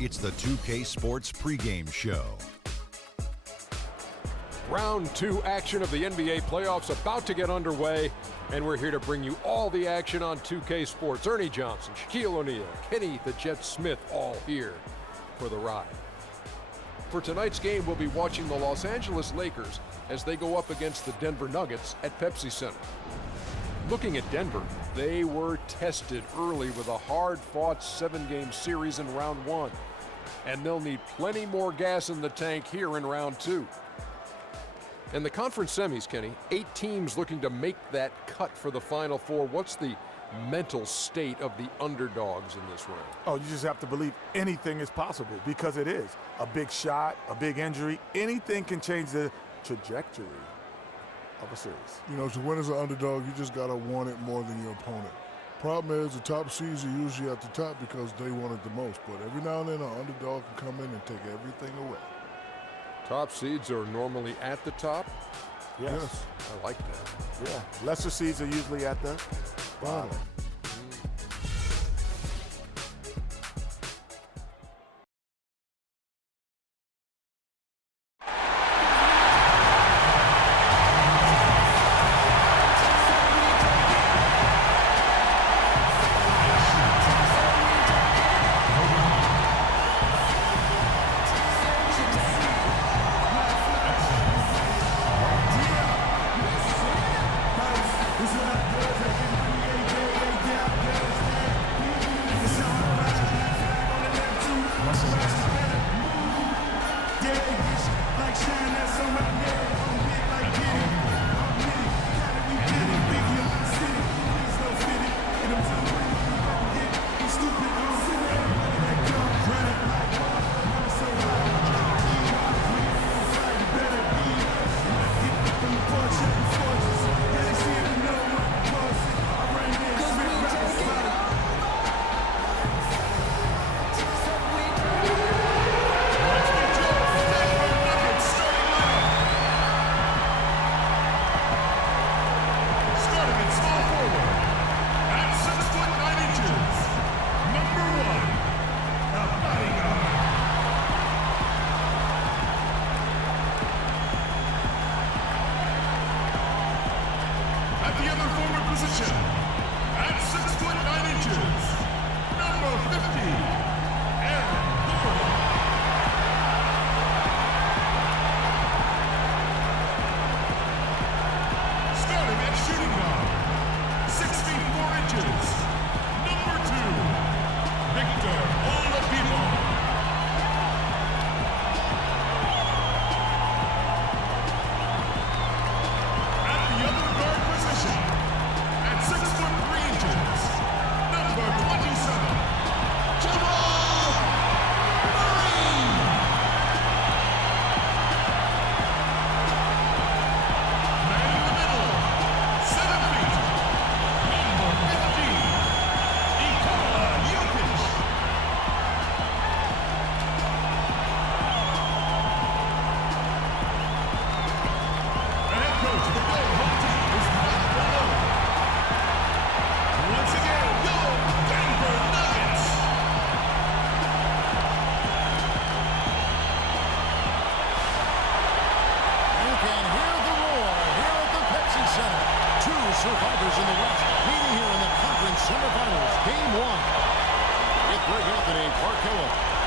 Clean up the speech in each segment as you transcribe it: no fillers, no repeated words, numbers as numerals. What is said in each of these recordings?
It's the 2K Sports pregame show. Round 2 action of the NBA playoffs about to get underway, and we're here to bring you all the action on 2K Sports. Ernie Johnson, Shaquille O'Neal, Kenny the Jet Smith, all here for the ride. For tonight's game, we'll be watching the Los Angeles Lakers as they go up against the Denver Nuggets at Pepsi Center. Looking at Denver, they were tested early with a hard-fought 7-game series in round 1, and they'll need plenty more gas in the tank here in round 2. In the conference semis, Kenny, 8 teams looking to make that cut for the Final Four. What's the mental state of the underdogs in this round? Oh, you just have to believe anything is possible, because it is. A big shot, a big injury, anything can change the trajectory of a series. You know, to win as an underdog, you just got to want it more than your opponent. Problem is, the top seeds are usually at the top because they want it the most, but every now and then an underdog can come in and take everything away. Top seeds are normally at the top? Yes. I like that. Yeah. Lesser seeds are usually at the bottom. survivors in the West meeting here in the conference semifinals. Game 1. With Greg Anthony and Clark Hill.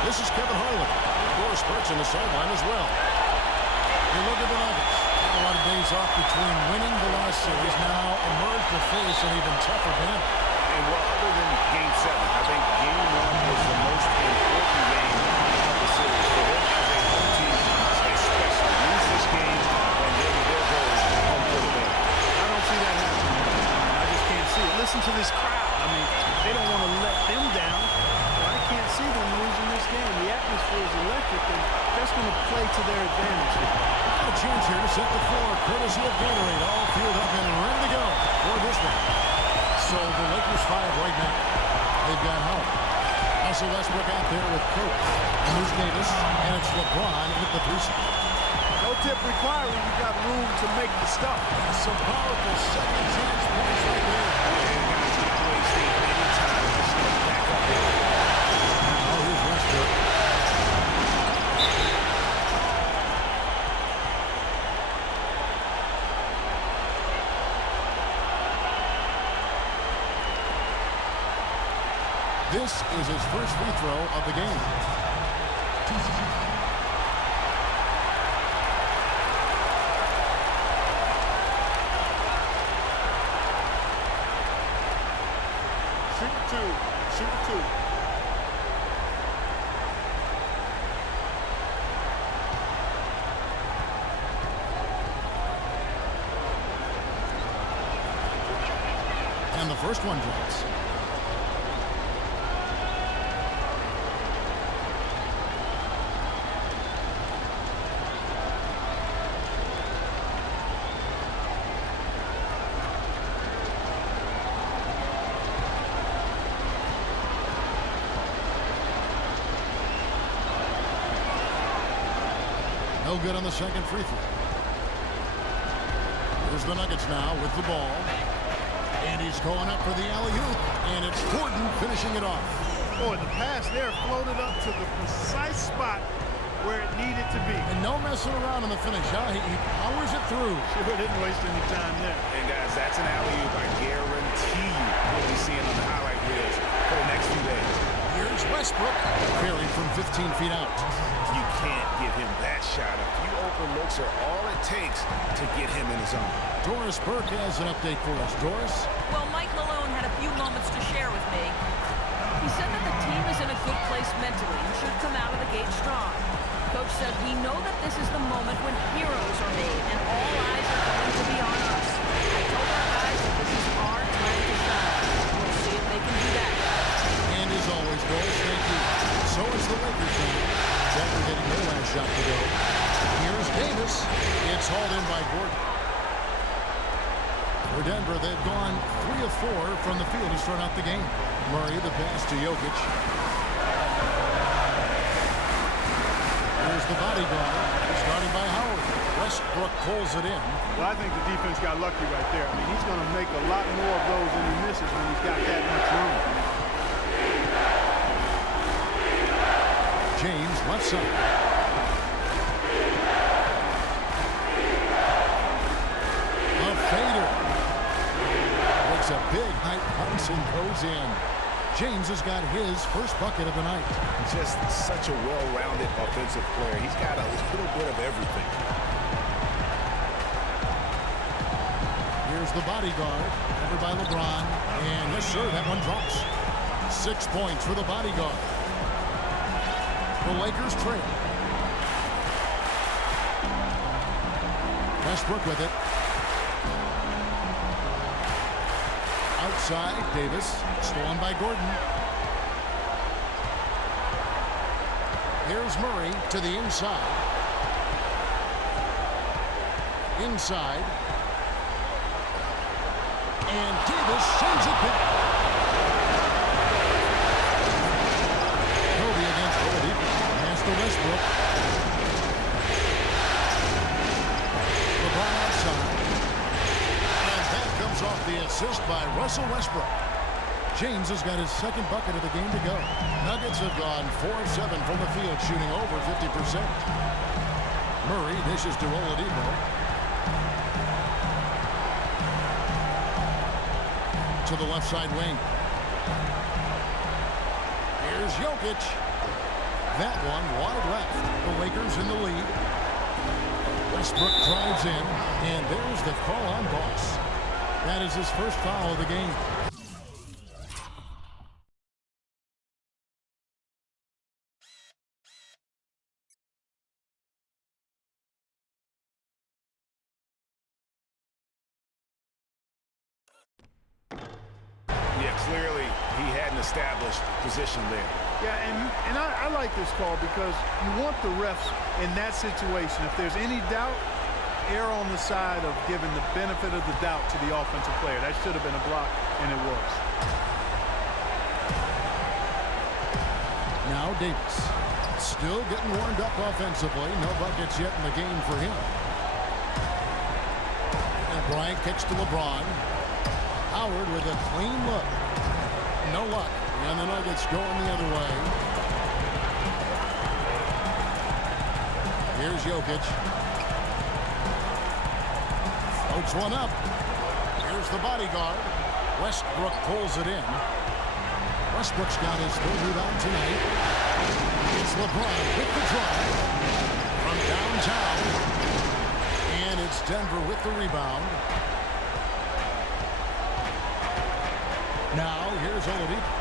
This is Kevin Harlan. Boris Burks on the sideline as well. You look at the Nuggets. A lot of days off between winning the last series, now emerge to face an even tougher game. And well, other than Game 7, I think Game 1 was the most important game of the series. For them as a home team, especially lose this game, and then their goal is home for the win. I don't see that happening. I just can't see it. Listen to this crowd. I mean, they don't want to let them down. But I can't see them losing this game. The atmosphere is electric, and that's going to play to their advantage here. A chance here to set the floor, courtesy of Gatorade, all fueled up and ready to go for this one. So the Lakers 5 right now. They've got Howard. Russell Westbrook out there with Coach. And there's Davis, and it's LeBron with the 3 seconds. No tip required when you got room to make the stuff. Some powerful second chance points right there. And guys, you always think many times to step back up there. Now here's Westbrook. This is his first free throw of the game. Shoot two. And the first one drops. No good on the second free throw. Here's the Nuggets now with the ball. And he's going up for the alley-oop. And it's Gordon finishing it off. Boy, the pass there floated up to the precise spot where it needed to be. And no messing around in the finish, huh? He powers it through. Sure didn't waste any time there. And guys, that's an alley-oop. I guarantee you we'll be seeing on the highlight reels for the next few days. Here's Westbrook. Buried from 15 feet out. You can't give him that shot. A few open looks are all it takes to get him in his zone. Doris Burke has an update for us. Doris? Well, Mike Malone had a few moments to share with me. He said that the team is in a good place mentally and should come out of the gate strong. Coach said, we know that this is the moment when heroes are made and all eyes are going to be on us. I told our guys that this is our time to shine. We'll see if they can do that. And as always, Doris, thank you. So is the Lakers team. Denver getting their last shot to go. Here's Davis. It's hauled in by Gordon. For Denver, they've gone 3 of 4 from the field to start out the game. Murray, the pass to Jokic. Here's the bodyguard, starting by Howard. Westbrook pulls it in. Well, I think the defense got lucky right there. I mean, he's going to make a lot more of those than he misses when he's got that much room. James, left side. A fader. Looks a big height bounce and goes in. James has got his first bucket of the night. Just such a well-rounded offensive player. He's got a little bit of everything. Here's the bodyguard, covered by LeBron. And yes, sir, that one drops. 6 points for the bodyguard. The Lakers trail. Westbrook with it. Outside, Davis. Stolen by Gordon. Here's Murray to the inside. Inside. And Davis sends it back. Kobe against Oladipo. Pass to Westbrook. LeBron outside. And that comes off the assist by Russell Westbrook. James has got his second bucket of the game to go. Nuggets have gone 4 of 7 from the field, shooting over 50%. Murray dishes to Oladipo. To the left side wing. Here's Jokic. That one wide left. The Lakers in the lead. Westbrook drives in, and there's the call on Boss. That is his first foul of the game. Yeah, clearly he had an established position there. Yeah, and I like this call because you want the refs in that situation. If there's any doubt, err on the side of giving the benefit of the doubt to the offensive player. That should have been a block, and it was. Now Davis. Still getting warmed up offensively. No buckets yet in the game for him. And Bryant kicks to LeBron. Howard with a clean look. No luck. And the Nuggets going the other way. Here's Jokic. Floats one up. Here's the bodyguard. Westbrook pulls it in. Westbrook's got his third rebound tonight. It's LeBron with the drive from downtown. And it's Denver with the rebound. Now here's Oladipo.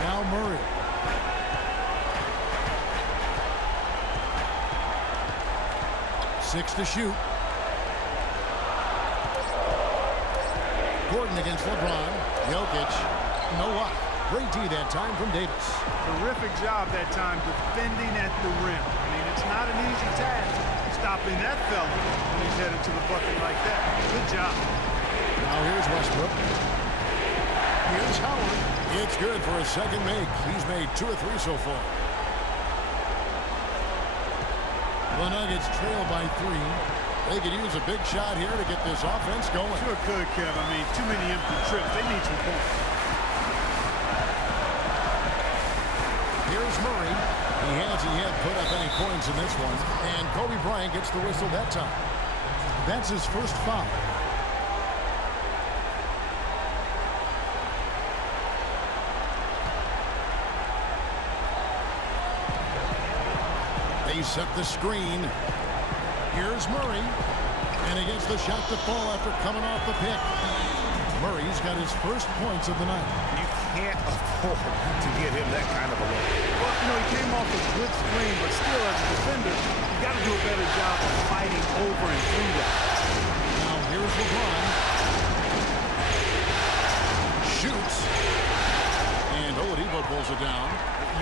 Now Murray. Six to shoot. Gordon against LeBron. Jokic. No luck. Great D that time from Davis. Terrific job that time defending at the rim. I mean, it's not an easy task stopping that fella when he's headed to the bucket like that. Good job. Now here's Westbrook. Here's Howard. It's good for a second make. He's made 2 of 3 so far. The Nuggets trail by 3. They could use a big shot here to get this offense going. Sure could, Kev. I mean, too many empty trips. They need some points. Here's Murray. He hasn't yet put up any points in this one. And Kobe Bryant gets the whistle that time. That's his first foul. They set the screen. Here's Murray. And he gets the shot to fall after coming off the pick. Murray's got his first points of the night. You can't afford to get him that kind of a look. Well, you know, he came off a good screen, but still, as a defender, you got to do a better job of fighting over and through that. Now here's LeBron. Shoots. And Oladipo pulls it down.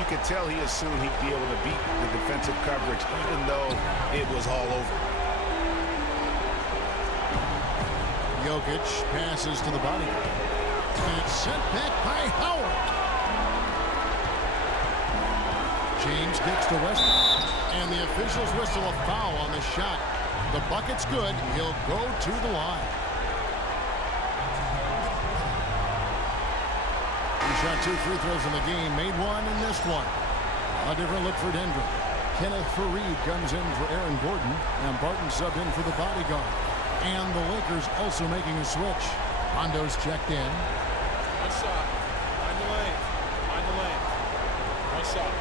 You could tell he assumed he'd be able to beat the defensive coverage, even though it was all over. Jokic passes to the body. And it's sent back by Howard. James gets to Westbrook. And the officials whistle a foul on the shot. The bucket's good. He'll go to the line. He shot 2 free throws in the game. Made 1 and missed 1. A different look for Denver. Kenneth Faried comes in for Aaron Gordon. And Barton subbed in for the bodyguard. And the Lakers also making a switch. Hondo's checked in. One shot. Find the lane. Find the lane. One shot.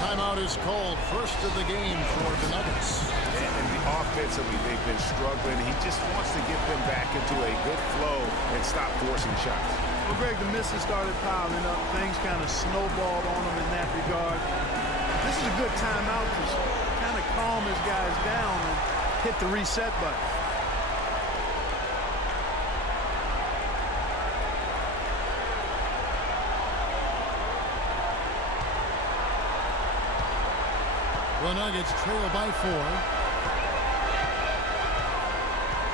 Timeout is called. First of the game for the Nuggets. And offensively, they've been struggling. He just wants to get them back into a good flow and stop forcing shots. Well, Greg, the misses started piling up. Things kind of snowballed on him in that regard. This is a good timeout to kind of calm his guys down and hit the reset button. The Nuggets trail by 4.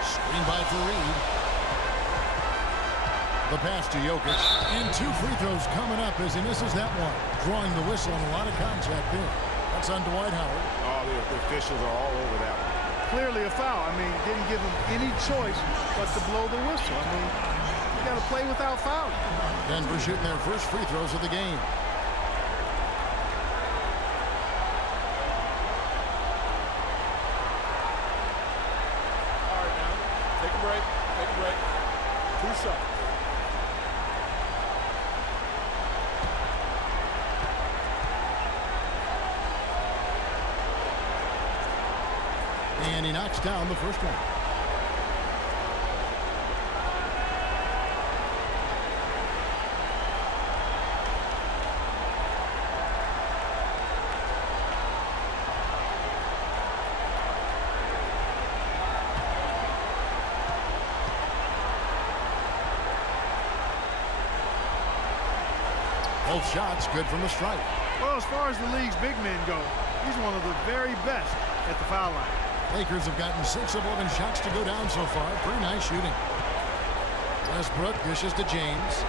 Screen by Faried. The pass to Jokic. And 2 free throws coming up as he misses that one. Drawing the whistle and a lot of contact there. That's on Dwight Howard. Oh, the officials are all over that one. Clearly a foul. I mean, didn't give him any choice but to blow the whistle. I mean, you got to play without fouling. Denver shooting their first free throws of the game. And he knocks down the first one. Both shots good from the stripe. Well, as far as the league's big men go, he's one of the very best at the foul line. Lakers have gotten 6 of 11 shots to go down so far. Pretty nice shooting. Westbrook dishes to James.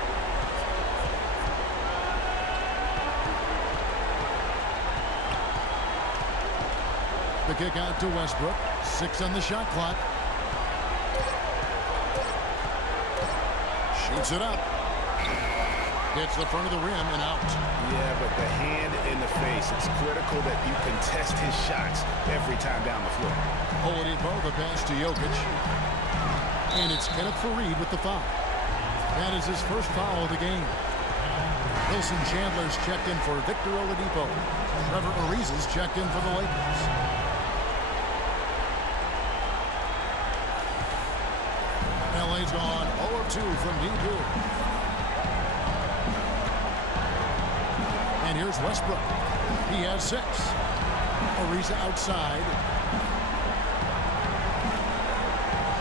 The kick out to Westbrook. 6 on the shot clock. Shoots it up. Hits the front of the rim and out. Yeah, but the hand in the face, it's critical that you contest his shots every time down the floor. Oladipo, the pass to Jokic. And it's Kenneth Faried with the foul. That is his first foul of the game. Wilson Chandler's checked in for Victor Oladipo. Trevor Ariza's checked in for the Lakers. LA's gone 0 of 2 from deep here. And here's Westbrook. He has 6. Ariza outside.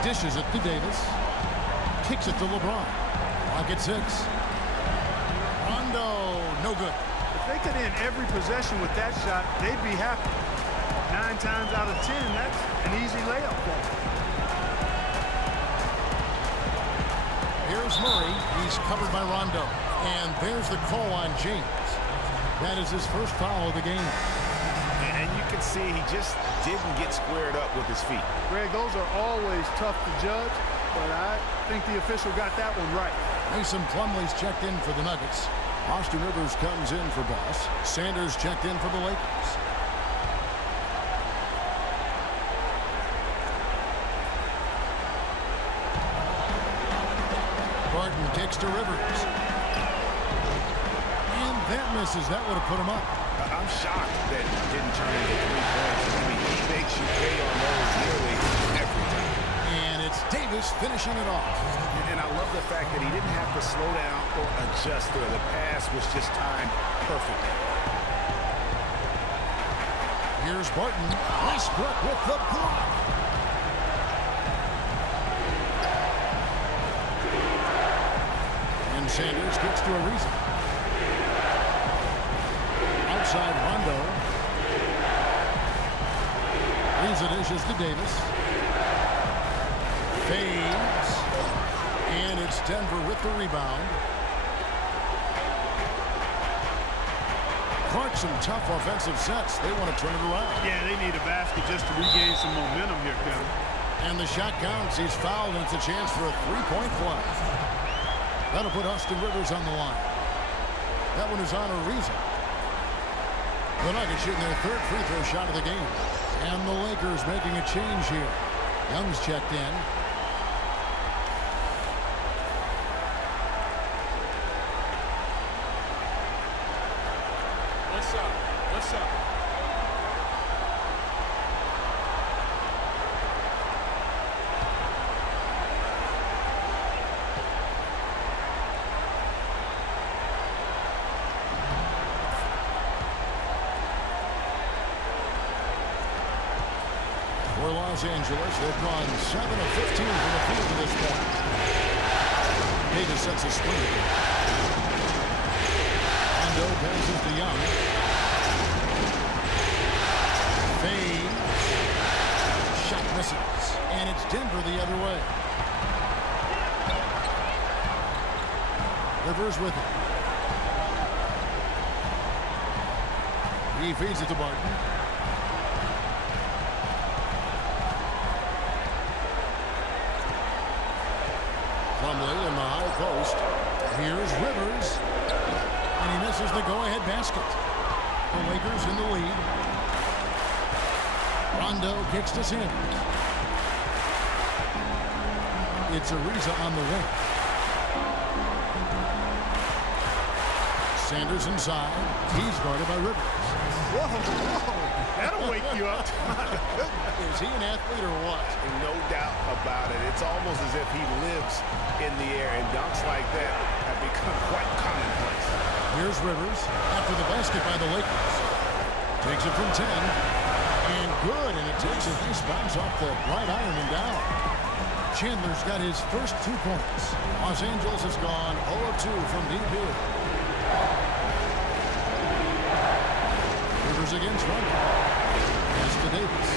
Dishes it to Davis. Kicks it to LeBron. Clock at 6. Rondo, no good. If they could end every possession with that shot, they'd be happy. 9 times out of 10, that's an easy layup for them. Here's Murray. He's covered by Rondo. And there's the call on James. That is his first foul of the game. And you can see he just didn't get squared up with his feet. Greg, those are always tough to judge, but I think the official got that one right. Mason Plumlee's checked in for the Nuggets. Austin Rivers comes in for Boss. Sanders checked in for the Lakers. Barton kicks to Rivers. And that misses. That would have put him up. I'm shocked that it didn't turn into 3 points. I mean, he makes you pay on those nearly every time. And it's Davis finishing it off. And I love the fact that he didn't have to slow down or adjust there. The pass was just timed perfectly. Here's Barton. Westbrook with the block. And Sanders gets to Ariza. Outside Rondo. Ariza dishes to Davis. Fades. And it's Denver with the rebound. Clark, some tough offensive sets. They want to turn it around. Yeah, they need a basket just to regain some momentum here, Kevin. And the shot counts. He's fouled, and it's a chance for a 3-point play. That'll put Austin Rivers on the line. That one is on Ariza. The Nuggets shooting their 3rd free throw shot of the game. And the Lakers making a change here. Young's checked in. What's up? What's up? For Los Angeles, they've gone 7 of 15 from the field to this point. Davis sets a screen. Rondo passes to Young. Fade. Shot misses. And it's Denver the other way. Rivers with it. He feeds it to Barton. Plumlee in the high post. Here's Rivers. And he misses the go-ahead basket. The Lakers in the lead. Rondo kicks to Sanders. It's Ariza on the wing. Sanders inside. He's guarded by Rivers. Whoa. That'll wake you up. Is he an athlete or what? No doubt about it. It's almost as if he lives in the air, and dunks like that have become quite commonplace. Here's Rivers after the basket by the Lakers. Takes it from 10. And good, and it takes a nice bounce off the right iron and down. Chandler's got his first 2 points. Los Angeles has gone 0 of 2 from deep here. Rivers against Rondo. Pass to Davis.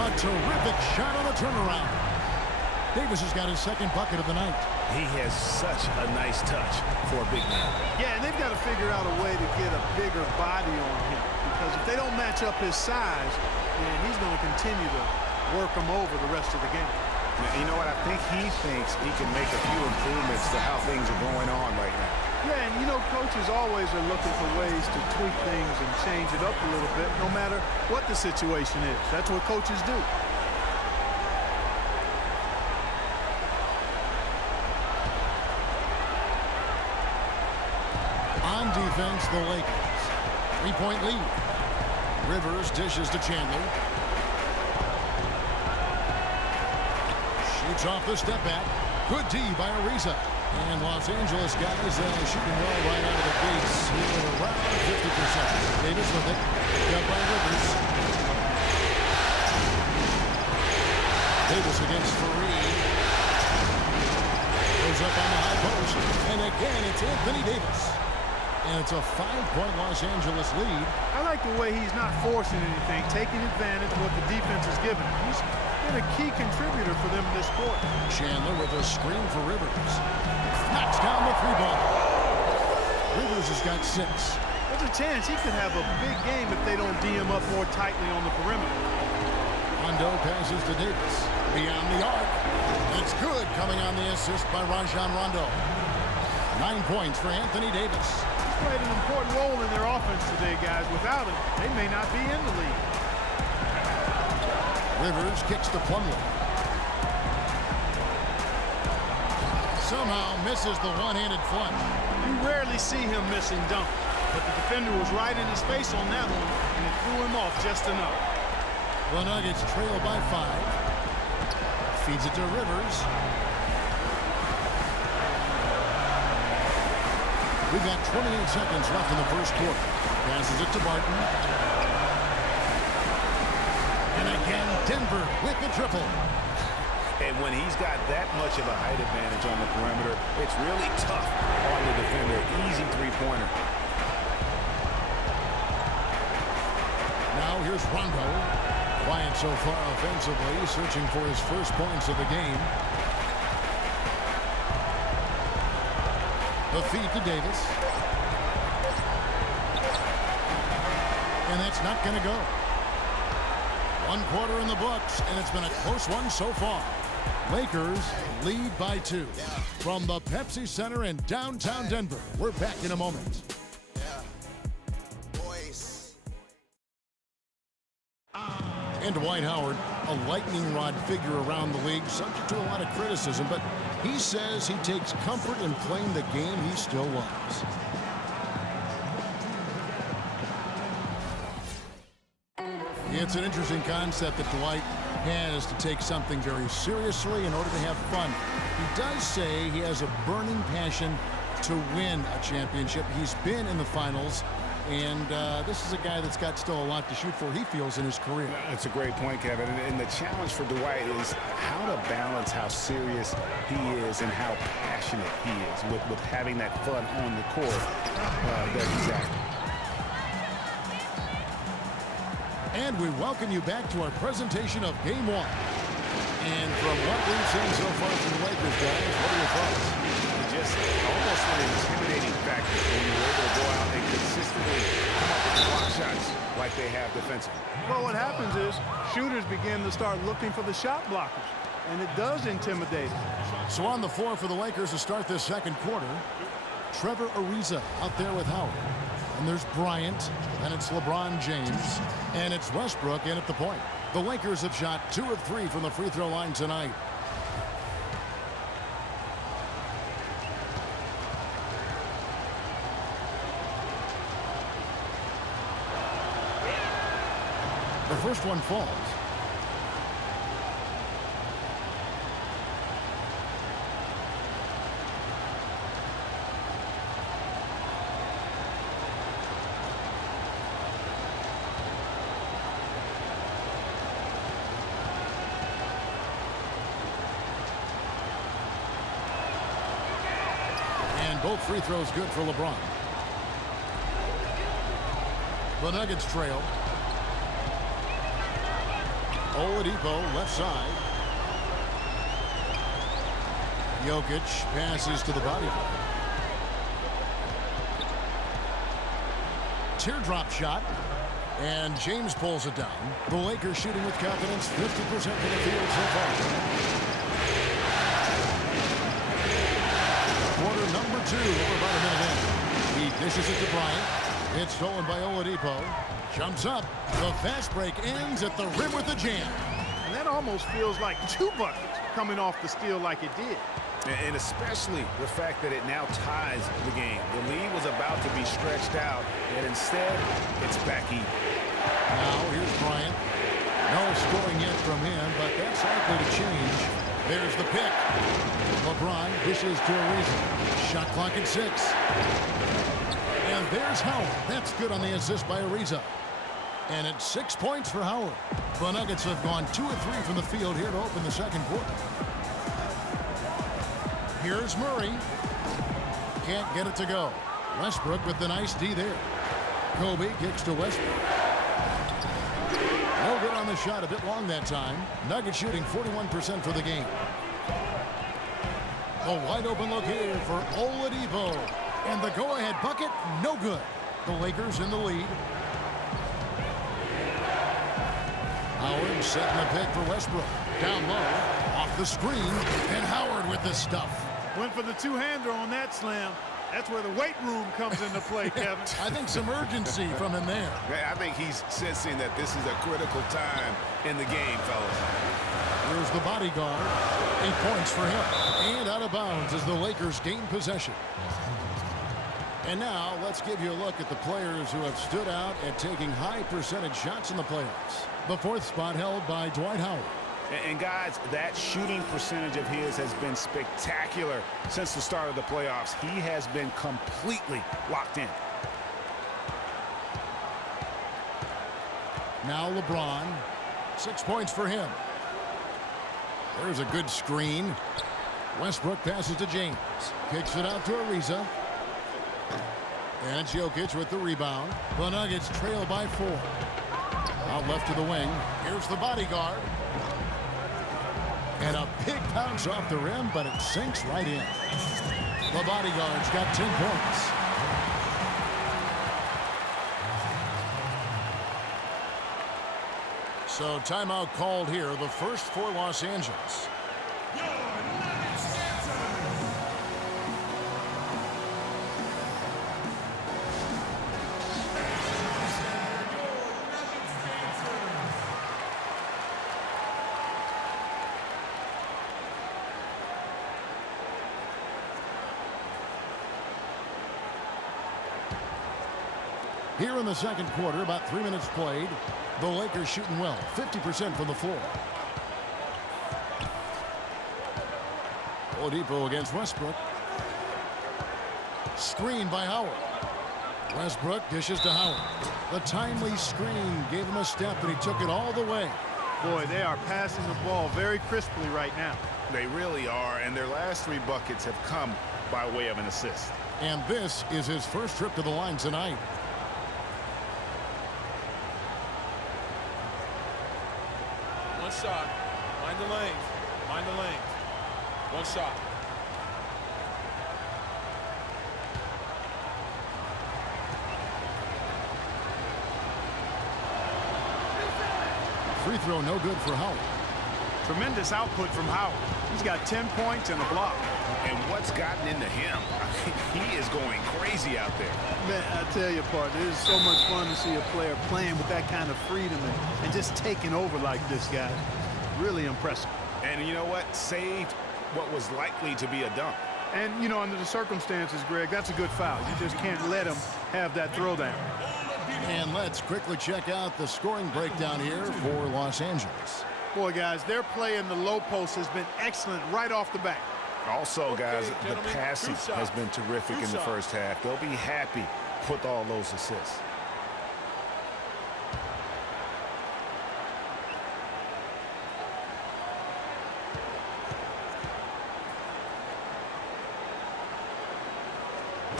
A terrific shot on the turnaround. Davis has got his 2nd bucket of the night. He has such a nice touch for a big man. Yeah, and they've got to figure out a way to get a bigger body on him, because if they don't match up his size, then he's going to continue to work him over the rest of the game. Now, you know what? I think he thinks he can make a few improvements to how things are going on right now. Yeah, and you know, coaches always are looking for ways to tweak things and change it up a little bit, no matter what the situation is. That's what coaches do. On defense, the Lakers. 3-point lead. Rivers dishes to Chandler. Shoots off the step back. Good D by Ariza. And Los Angeles guys shooting well right out of the gates. Around 50%. Davis with it. Got by Rivers. Davis against Fareed. Goes up on the high post. And again, it's Anthony Davis. And it's a 5-point Los Angeles lead. I like the way he's not forcing anything, taking advantage of what the defense is giving him. He's been a key contributor for them in this quarter. Chandler with a screen for Rivers. Knocks down the 3-ball. Rivers has got 6. There's a chance he could have a big game if they don't D him up more tightly on the perimeter. Rondo passes to Davis. Beyond the arc. It's good, coming on the assist by Rajon Rondo. 9 points for Anthony Davis. He's played an important role in their offense today, guys. Without him, they may not be in the league. Rivers kicks to Plumlee. Somehow misses the one-handed flush. You rarely see him missing dunks, but the defender was right in his face on that one, and it threw him off just enough. The Nuggets trail by 5. Feeds it to Rivers. We've got 28 seconds left in the first quarter. Passes it to Barton. And again, Denver with the triple. And when he's got that much of a height advantage on the perimeter, it's really tough on the defender. Easy three-pointer. Now here's Rondo. Quiet so far offensively, searching for his first points of the game. The feed to Davis. And that's not going to go. 1 quarter in the books, and it's been a close one so far. Lakers lead by 2. From the Pepsi Center in downtown Denver. We're back in a moment. And Dwight Howard, a lightning rod figure around the league, subject to a lot of criticism, but he says he takes comfort in playing the game he still loves. It's an interesting concept that Dwight has to take something very seriously in order to have fun. He does say he has a burning passion to win a championship. He's been in the finals, and this is a guy that's got still a lot to shoot for, he feels, in his career. That's a great point, Kevin. And the challenge for Dwight is how to balance how serious he is and how passionate he is with having that fun on the court that he's at. And we welcome you back to our presentation of Game 1. And from what we've seen so far from the Lakers, guys, what are your thoughts? Just almost an intimidating factor when you're able to go out and consistently come up with block shots like they have defensively. Well, what happens is shooters begin to start looking for the shot blockers, and it does intimidate them. So on the floor for the Lakers to start this second quarter, Trevor Ariza out there with Howard. And there's Bryant, and it's LeBron James, and it's Westbrook in at the point. The Lakers have shot 2 of 3 from the free throw line tonight. The first one falls. And both free throws good for LeBron. The Nuggets trail. Oladipo left side. Jokic passes to the body. Teardrop shot. And James pulls it down. The Lakers shooting with confidence, 50% from the field so far. Quarter number 2, over about a minute in. He dishes it to Bryant. It's stolen by Oladipo. Jumps up. The fast break ends at the rim with a jam. And that almost feels like 2 buckets coming off the steal like it did. And especially the fact that it now ties the game. The lead was about to be stretched out, and instead, it's back even. Now, here's Bryant. No scoring yet from him, but that's likely to change. There's the pick. LeBron dishes to Ariza. Shot clock at 6. And there's Howard. That's good on the assist by Ariza. And it's 6 points for Howard. The Nuggets have gone 2 of 3 from the field here to open the second quarter. Here's Murray. Can't get it to go. Westbrook with the nice D there. Kobe kicks to Westbrook. No good on the shot, a bit long that time. Nuggets shooting 41% for the game. A wide open look here for Oladipo. And the go-ahead bucket, no good. The Lakers in the lead. Howard setting the pick for Westbrook. Down low, off the screen, and Howard with the stuff. Went for the two-hander on that slam. That's where the weight room comes into play, Kevin. I think some urgency from him there. I think he's sensing that this is a critical time in the game, fellas. Here's the bodyguard. 8 points for him. And out of bounds as the Lakers gain possession. And now let's give you a look at the players who have stood out at taking high percentage shots in the playoffs. The 4th spot held by Dwight Howard. And guys, that shooting percentage of his has been spectacular since the start of the playoffs. He has been completely locked in. Now LeBron. 6 points for him. There's a good screen. Westbrook passes to James. Kicks it out to Ariza. And it's Jokic with the rebound. The Nuggets trail by 4. Out left to the wing. Here's the bodyguard. And a big bounce off the rim, but it sinks right in. The bodyguard's got 10 points. So timeout called here, the first for Los Angeles. Here in the second quarter, about 3 minutes played. The Lakers shooting well, 50% from the floor. Oladipo against Westbrook. Screen by Howard. Westbrook dishes to Howard. The timely screen gave him a step, and he took it all the way. Boy, they are passing the ball very crisply right now. They really are, and their last 3 buckets have come by way of an assist. And this is his first trip to the line tonight. One shot. Mind the lanes. Mind the lanes. One shot. Free throw no good for Howard. Tremendous output from Howard. He's got 10 points and a block. And what's gotten into him? He is going crazy out there. Man, I tell you, partner, it is so much fun to see a player playing with that kind of freedom and just taking over like this guy. Really impressive. And you know what? Saved what was likely to be a dunk. And, you know, under the circumstances, Greg, that's a good foul. You just can't let him have that throwdown. And let's quickly check out the scoring breakdown here for Los Angeles. Boy, guys, their play in the low post has been excellent right off the bat. Also, guys, the passing has been terrific in the first half. They'll be happy with all those assists.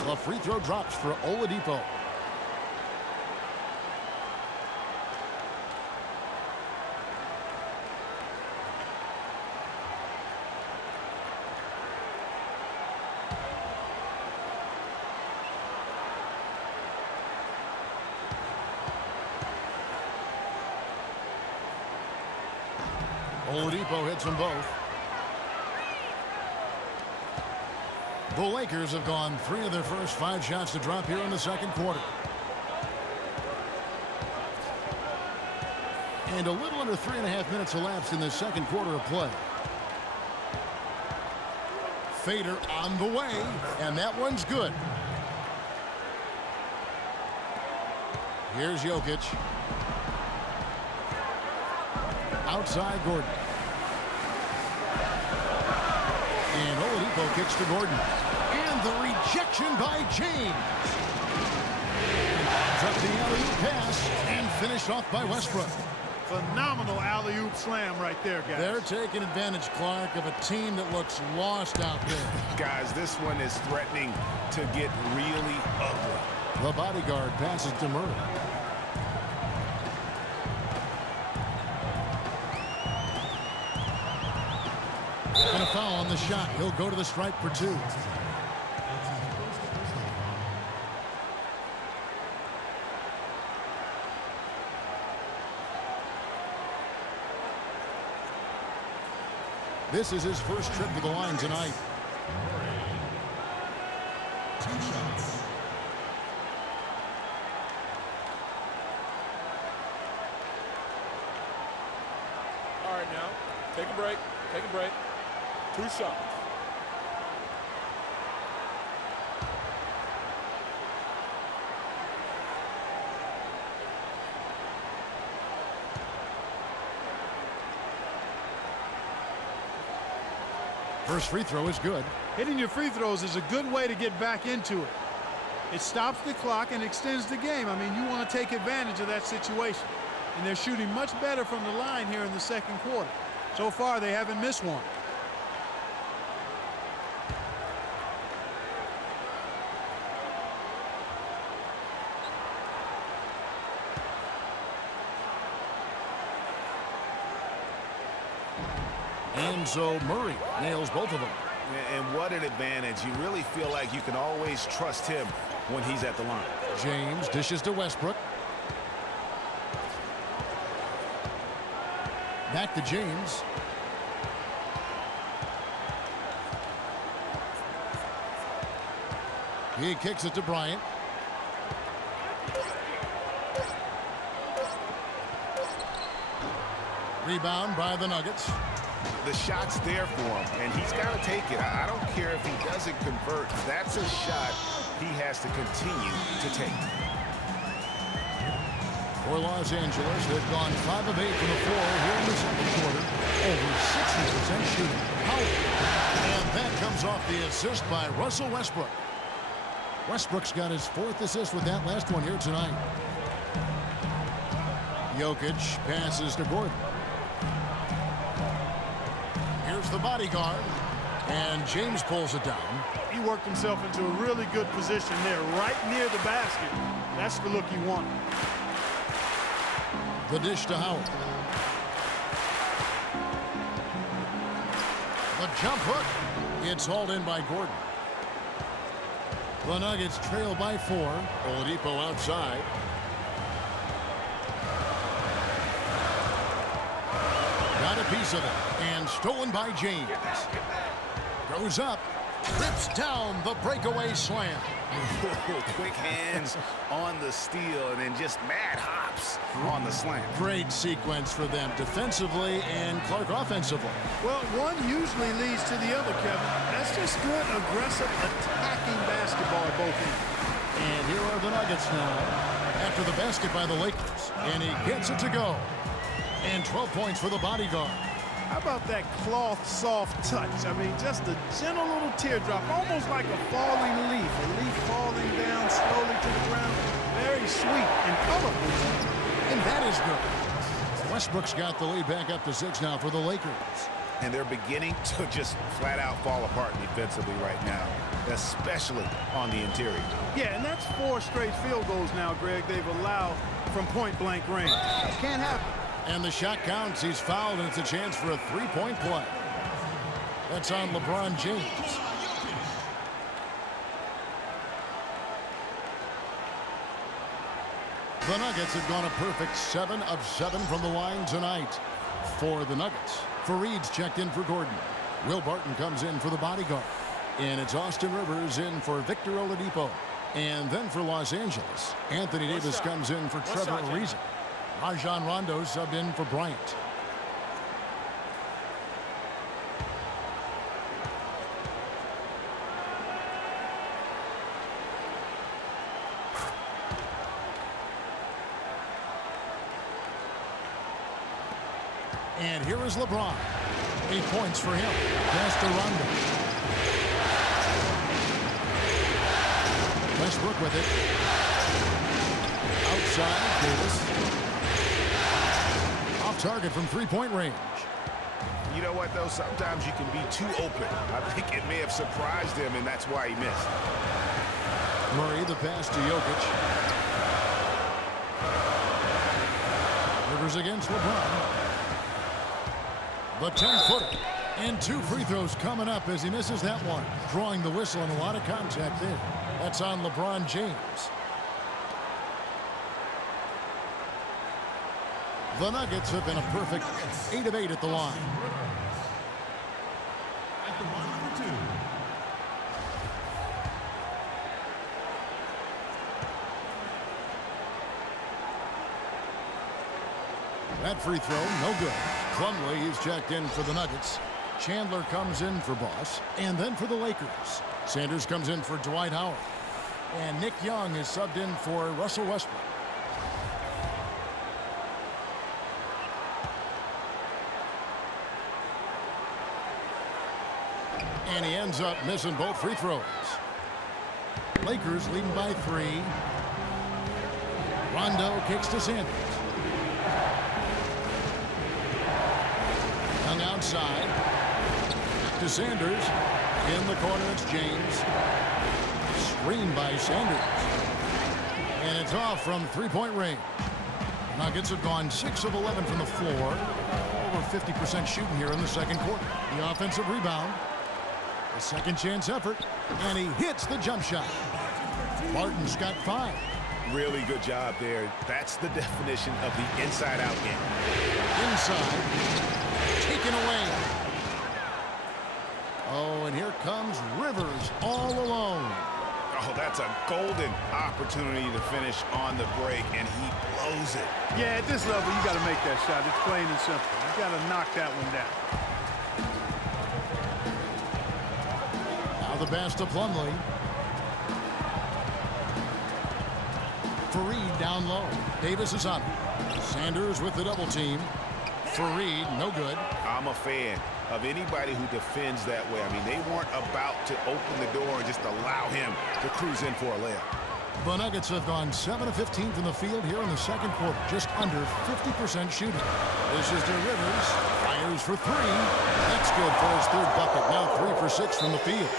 The free throw drops for Oladipo. Oladipo hits them both. The Lakers have gone 3 of their first 5 shots to drop here in the second quarter. And a little under 3.5 minutes elapsed in the second quarter of play. Fader on the way, and that one's good. Here's Jokic. Outside Gordon. And Oladipo kicks to Gordon. And the rejection by James. Took the alley-oop pass and finished off by Westbrook. Phenomenal alley-oop slam right there, guys. They're taking advantage, Clark, of a team that looks lost out there. Guys, this one is threatening to get really ugly. The bodyguard passes to Murray. And a foul on the shot. He'll go to the stripe for 2. This is his first trip to the line tonight. All right, now, take a break. Take a break. 2 shots. First free throw is good. Hitting your free throws is a good way to get back into it. It stops the clock and extends the game. I mean, you want to take advantage of that situation. And they're shooting much better from the line here in the second quarter. So far, they haven't missed one. And so Murray nails both of them. And what an advantage. You really feel like you can always trust him when he's at the line. James dishes to Westbrook. Back to James. He kicks it to Bryant. Rebound by the Nuggets. The shot's there for him, and he's got to take it. I don't care if he doesn't convert. That's a shot he has to continue to take. For Los Angeles, they've gone 5 of 8 from the floor here in the second quarter. Over 60% shooting. And that comes off the assist by Russell Westbrook. Westbrook's got his 4th assist with that last one here tonight. Jokic passes to Gordon. Here's the bodyguard. And James pulls it down. He worked himself into a really good position there, right near the basket. That's the look he wanted. The dish to Howard. The jump hook. It's hauled in by Gordon. The Nuggets trail by 4. Oladipo outside. Got a piece of it. And stolen by James. Goes up. Rips down the breakaway slam. Quick hands on the steal and then just mad hops on the slam. Great sequence for them defensively and Clark offensively. Well, one usually leads to the other, Kevin. That's just good, aggressive, attacking basketball at both ends. And here are the Nuggets now after the basket by the Lakers. And he gets it to go. And 12 points for the bodyguard. How about that cloth soft touch? I mean, just a gentle little teardrop, almost like a falling leaf. A leaf falling down slowly to the ground. Very sweet and colorful. And that is good. Westbrook's got the lead back up to 6 now for the Lakers. And they're beginning to just flat out fall apart defensively right now, especially on the interior. Yeah, and that's 4 straight field goals now, Greg, they've allowed from point-blank range. Can't happen. And the shot counts. He's fouled, and it's a chance for a 3-point play. That's on LeBron James. The Nuggets have gone a perfect 7 of 7 from the line tonight. For the Nuggets, Fareed's checked in for Gordon. Will Barton comes in for the bodyguard. And it's Austin Rivers in for Victor Oladipo. And then for Los Angeles, Anthony Davis comes in for Trevor Ariza. Rajon Rondo subbed in for Bryant. And here is LeBron. 8 points for him. Pass to Rondo. Westbrook with it. Outside, Davis. Off target from three-point range. You know what, though? Sometimes you can be too open. I think it may have surprised him, and that's why he missed. Murray, the pass to Jokic. Rivers against LeBron. The 10-footer. And 2 free throws coming up as he misses that one. Drawing the whistle and a lot of contact there. That's on LeBron James. The Nuggets have been a perfect 8 of 8 at the line. At the line for 2. That free throw, no good. Plumlee is checked in for the Nuggets. Chandler comes in for Boss, and then for the Lakers. Sanders comes in for Dwight Howard. And Nick Young is subbed in for Russell Westbrook. And he ends up missing both free throws. Lakers leading by 3. Rondo kicks to Sanders. Young outside. To Sanders. In the corner, it's James. Screen by Sanders. And it's off from three-point range. Nuggets have gone 6 of 11 from the floor. Over 50% shooting here in the second quarter. The offensive rebound. A second chance effort. And he hits the jump shot. Barton's got 5. Really good job there. That's the definition of the inside-out game. Inside. Taken away. Oh, and here comes Rivers all alone. Oh, that's a golden opportunity to finish on the break, and he blows it. Yeah, at this level, you got to make that shot. It's plain and simple. You got to knock that one down. Now the pass to Plumlee. Fareed down low. Davis is on it. Sanders with the double team. Fareed, no good. I'm a fan of anybody who defends that way. I mean, they weren't about to open the door and just allow him to cruise in for a layup. The Nuggets have gone 7 of 15 from the field here in the second quarter. Just under 50% shooting. This is to Rivers. Fires for 3. That's good for his 3rd bucket. Now 3 for 6 from the field.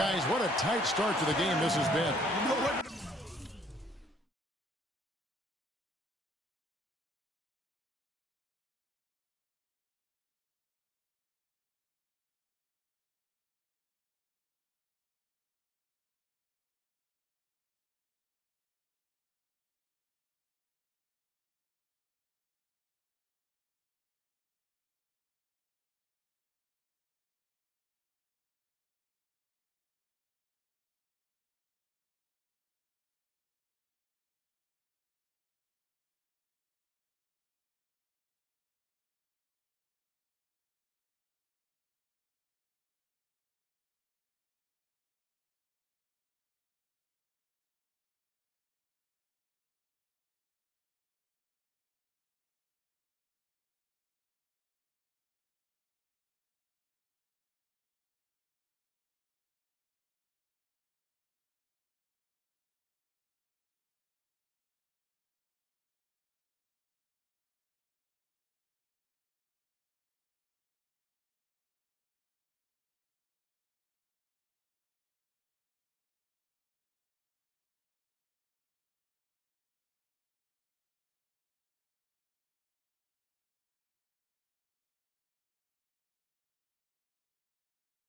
Guys, what a tight start to the game this has been. You know what?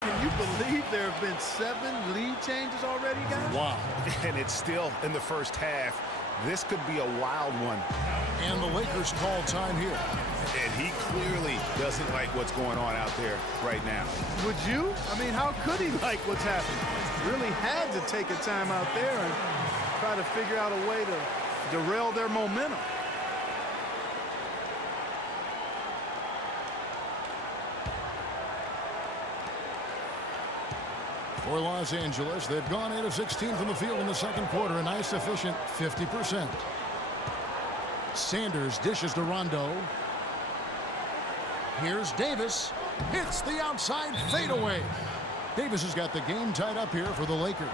Can you believe there have been 7 lead changes already, guys? Wow. And it's still in the first half. This could be a wild one. And the Lakers call time here. And he clearly doesn't like what's going on out there right now. Would you? I mean, how could he like what's happening? Really had to take a time out there and try to figure out a way to derail their momentum. For Los Angeles, they've gone 8 of 16 from the field in the second quarter, a nice efficient 50%. Sanders dishes to Rondo. Here's Davis. Hits the outside fadeaway. Davis has got the game tied up here for the Lakers.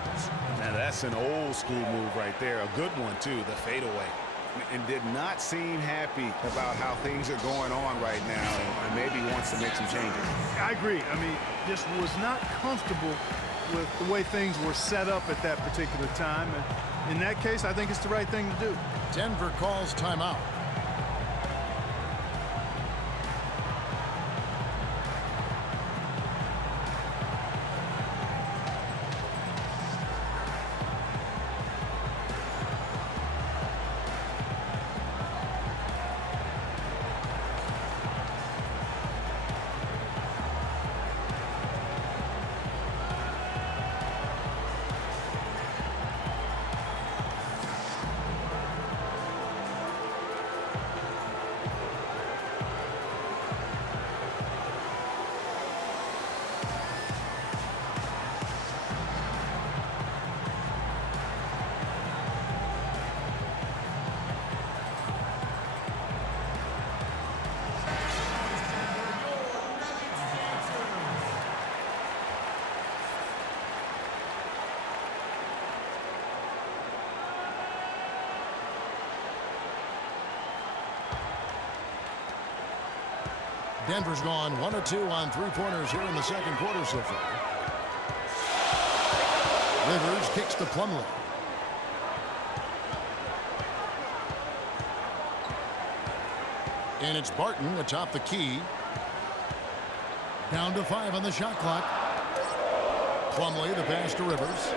Now that's an old school move right there. A good one, too, the fadeaway. And did not seem happy about how things are going on right now and maybe wants to make some changes. I agree. I mean, just was not comfortable with the way things were set up at that particular time. And in that case, I think it's the right thing to do. Denver calls timeout. Denver's gone 1 of 2 on three-pointers here in the second quarter so far. Rivers kicks to Plumlee. And it's Barton atop the key. Down to 5 on the shot clock. Plumlee, the pass to Rivers.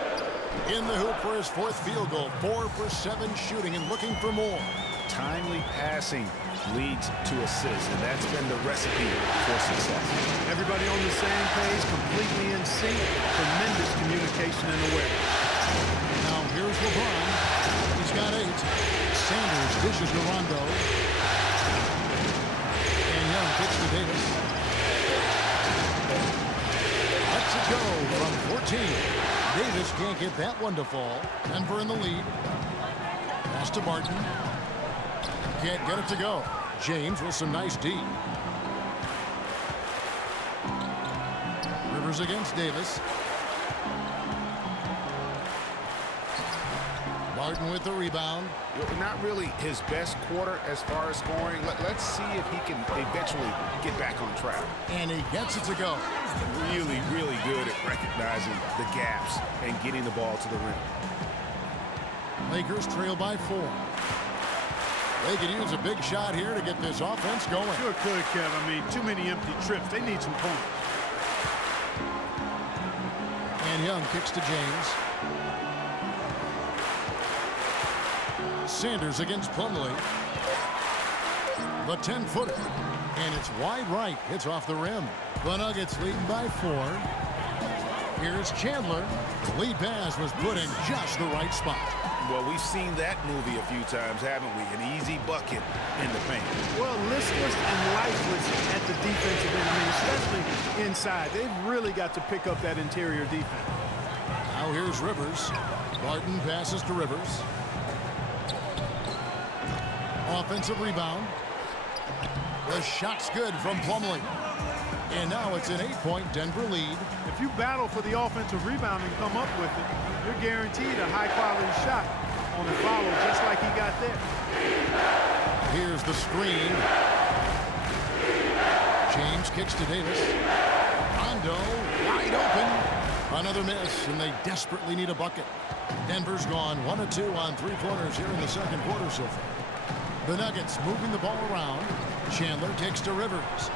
In the hoop for his 4th field goal. 4 for 7 shooting and looking for more. Timely passing leads to assists, and that's been the recipe for success. Everybody on the same page, completely in sync, tremendous communication and awareness. Now here's LeBron. He's got 8. Sanders dishes to Rondo. And Young kicks to Davis. Lets it go from 14. Davis can't get that one to fall. Denver in the lead. Pass to Barton. Can't get it to go. James with some nice D. Rivers against Davis. Barton with the rebound. Not really his best quarter as far as scoring. Let's see if he can eventually get back on track. And he gets it to go. Really, really good at recognizing the gaps and getting the ball to the rim. Lakers trail by 4. They could use a big shot here to get this offense going. Sure could, Kev. I mean, too many empty trips. They need some points. And Young kicks to James. Sanders against Plumlee. The 10-footer. And it's wide right. Hits off the rim. The Nuggets leading by 4. Here's Chandler. The lead pass was put in just the right spot. Well, we've seen that movie a few times, haven't we? An easy bucket in the paint. Well, listless and lifeless at the defensive end. I mean, especially inside. They've really got to pick up that interior defense. Now here's Rivers. Barton passes to Rivers. Offensive rebound. The shot's good from Plumlee. And now it's an 8-point Denver lead. If you battle for the offensive rebound and come up with it, you're guaranteed a high-quality shot on the follow, just like he got there. Here's the screen. James kicks to Davis. Rondo wide open. Another miss, and they desperately need a bucket. Denver's gone 1 of 2 on three-pointers here in the second quarter so far. The Nuggets moving the ball around. Chandler kicks to Rivers.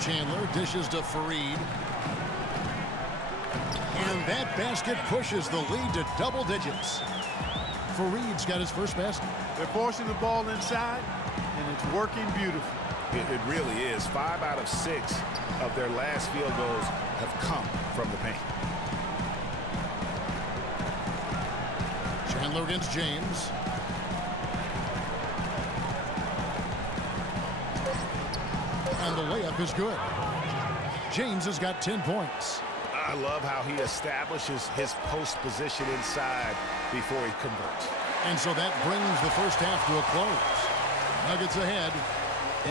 Chandler dishes to Fareed. And that basket pushes the lead to double digits. Fareed's got his first basket. They're forcing the ball inside, and It's working beautifully. It really is. 5 out of 6 of their last field goals have come from the paint. Chandler against James. And the layup is good. James has got 10 points. I love how he establishes his post position inside before he converts. And so that brings the first half to a close. Nuggets ahead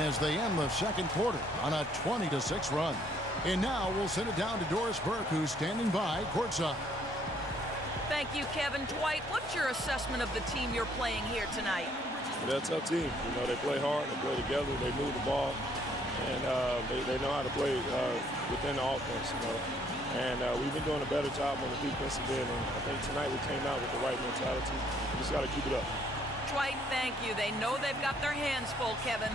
as they end the second quarter on a 20-6 run. And now we'll send it down to Doris Burke, who's standing by courtside. Thank you, Kevin. Dwight, what's your assessment of the team you're playing here tonight? They're a tough team. You know, they play hard, they play together, they move the ball, and they know how to play within the offense, you know. And we've been doing a better job on the defensive end, and I think tonight we came out with the right mentality. We just got to keep it up. Dwight, thank you. They know they've got their hands full, Kevin.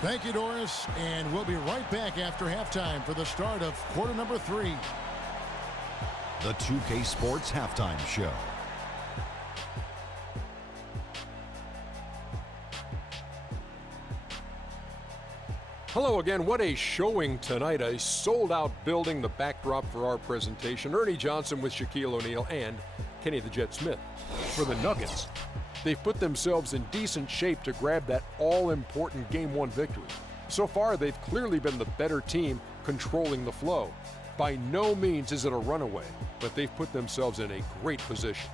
Thank you, Doris. And we'll be right back after halftime for the start of quarter number 3. The 2K Sports Halftime Show. Hello again. What a showing tonight. A sold-out building, the backdrop for our presentation. Ernie Johnson with Shaquille O'Neal and Kenny the Jet Smith. For the Nuggets, they've put themselves in decent shape to grab that all-important Game 1 victory. So far, they've clearly been the better team controlling the flow. By no means is it a runaway, but they've put themselves in a great position.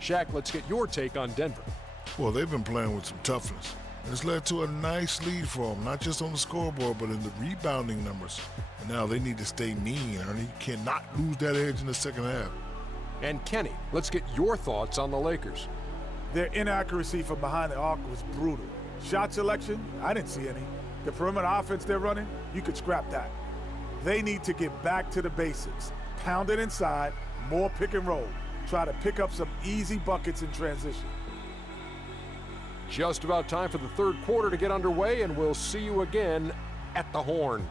Shaq, let's get your take on Denver. Well, they've been playing with some toughness. It's led to a nice lead for them, not just on the scoreboard, but in the rebounding numbers. And now they need to stay mean, Ernie. You cannot lose that edge in the second half. And Kenny, let's get your thoughts on the Lakers. Their inaccuracy from behind the arc was brutal. Shot selection, I didn't see any. The perimeter offense they're running, you could scrap that. They need to get back to the basics. Pound it inside, more pick and roll. Try to pick up some easy buckets in transition. Just about time for the third quarter to get underway, and we'll see you again at the Horn.